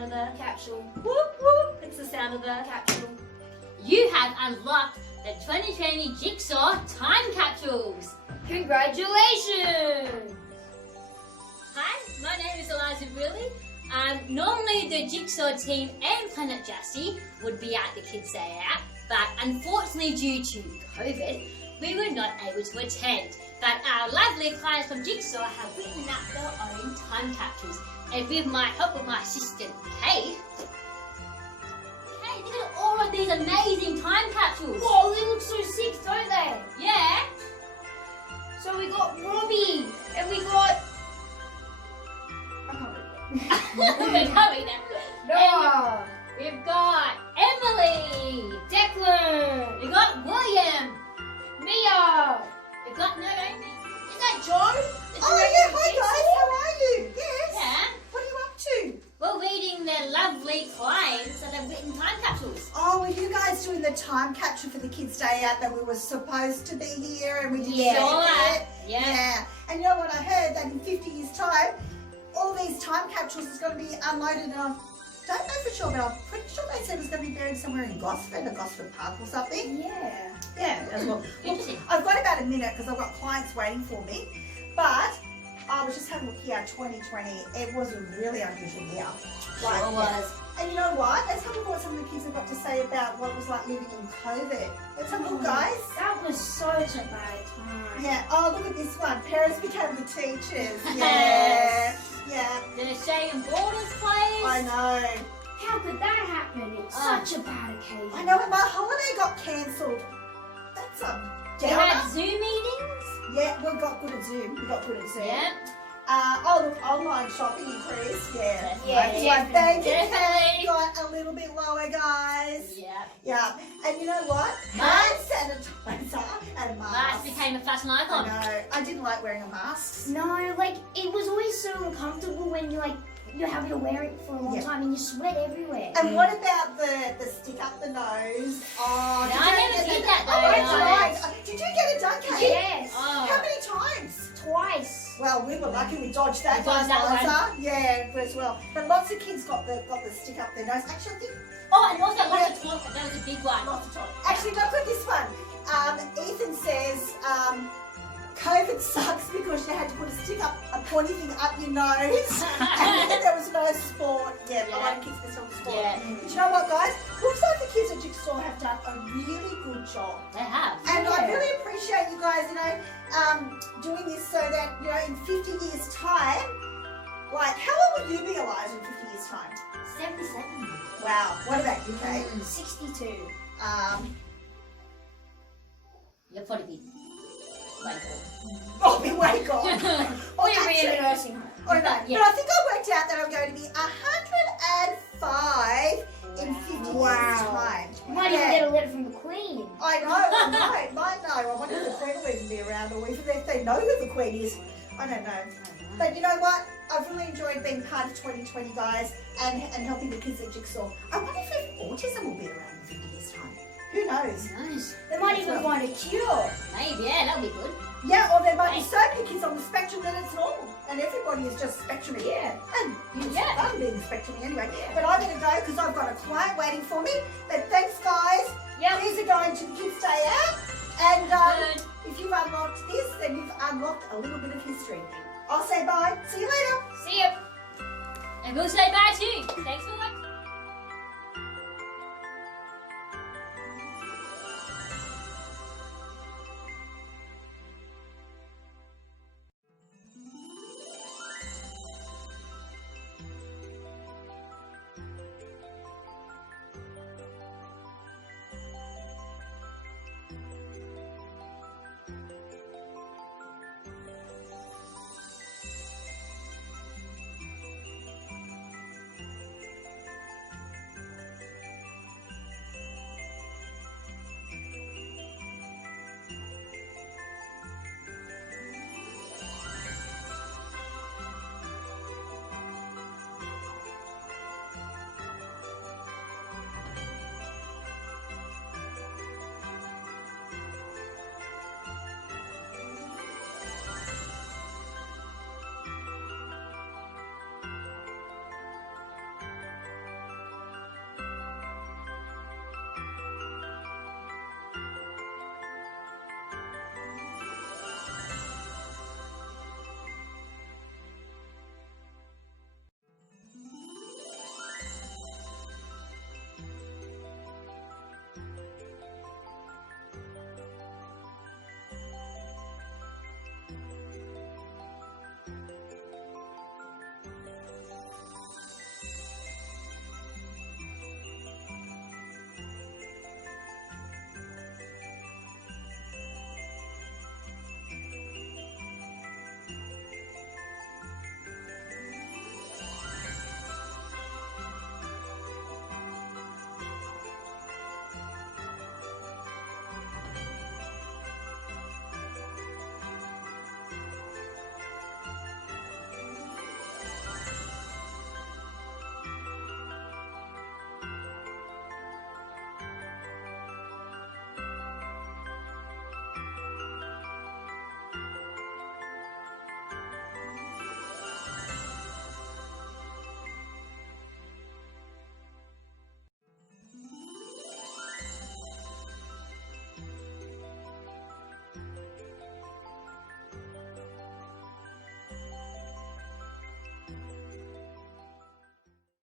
sound of the Capsule. whoop whoop. It's the sound of the Capsule. You have unlocked the 2020 Jigsaw time capsules. Congratulations! Hi, my name is Eliza Briley. Normally the Jigsaw team and Planet Justy would be at the Kids Day Out, but unfortunately due to COVID, we were not able to attend. But our lovely clients from Jigsaw have written up their own time capsules, and with my help with my assistant Kate, look at all of these amazing time capsules. Whoa, they look so sick, don't they? Yeah. So we got Robbie, and we got... I can't We're coming now. Noah, We've got Emily. Declan, We've got William. Mia. We've got Naomi. Is that John? Oh yeah, hi guys, how are you? Yes. Yeah. What are you up to? We're reading their lovely clients that have written time capsules. Oh, were you guys doing the time capture for the Kids Day Out that we were supposed to be here and we didn't Sure. make it? Yeah. And you know what I heard? That in 50 years' time, all these time capsules is going to be unloaded and I don't know for sure, but I'm pretty sure they said it's going to be buried somewhere in Gosford or Gosford Park or something. Yeah. Yeah, as well. Interesting. I've got about a minute because I've got clients waiting for me, but I was just having a look here, 2020, it was a really unusual year. Sure was. And you know what? Let's have a look at what some of the kids have got to say about what it was like living in COVID. Let's have a look, guys. That was such a bad time. Yeah, oh, look at this one. Parents became the teachers. Yeah, Yes. yeah, The Australian Borders place. I know. How could that happen? It's such a bad occasion. I know, and my holiday got cancelled. That's a We downer. had Zoom meetings. Yeah, we got good at Zoom. We got good at Zoom. Yeah. Oh, look, online shopping increased. Yeah. Yeah, That's why thank you, definitely. Kate. Got a little bit lower, guys. Yeah. Yeah. And you know what? Hand sanitizer and Mask mask. became a fashion I icon. know. I didn't like wearing a mask. No, like it was always so uncomfortable when you're having to wear it for a long Yeah. time and you sweat everywhere. And what about the stick up the nose? Oh, No, did I you never get did that though, Oh, no. that's right. Did you get it done, Kate? Yes. Oh. How many times? Twice. Well, we were lucky we dodged that We dodged that Liza. Yeah, as well. But lots of kids got the stick up their nose. Actually, I think Oh, and also lots of talk. That was a big one. lots of time. Actually, look at this one. Ethan says, COVID sucks because you had to put a stick up, a pointy thing up your nose, and then there was no sport. Yeah, a lot of kids miss on sport. Yeah. But you know what, guys? Looks like the kids at Jigsaw have done a really good job. They have. And I Yeah. really appreciate you guys, doing this so that, in 50 years' time, like, how old will you be alive in 50 years' time? 77. Wow. What about you, Kate? 62. You'll probably be like, Oh, be way gone. Or you'll be in actually- a nursing home. Oh, no. Yeah. But I think I worked out that I'm going to be 105 in 50 years' time. You might even get a letter from the Queen. I know, might know. I wonder if the Queen will even be around, or even if they know who the Queen is. I don't know. But you know what? I've really enjoyed being part of 2020, guys, and helping the kids at Jigsaw. I wonder if autism will be around in 50 years' time. Who knows? nice. They might even find a cure. Maybe, yeah, that'll be good. Yeah, or there might be so many kids on the spectrum that it's normal, and everybody is just spectrumy. Yeah. And it's Yeah. fun being spectrumy anyway. Yeah. But I'm going to go because I've got a client waiting for me. But thanks, guys. Yep. These are going to the Kids Day Out. And Good. if you've unlocked this, then you've unlocked a little bit of history. I'll say bye. See you later. See ya. And we'll say bye too. Thanks for watching.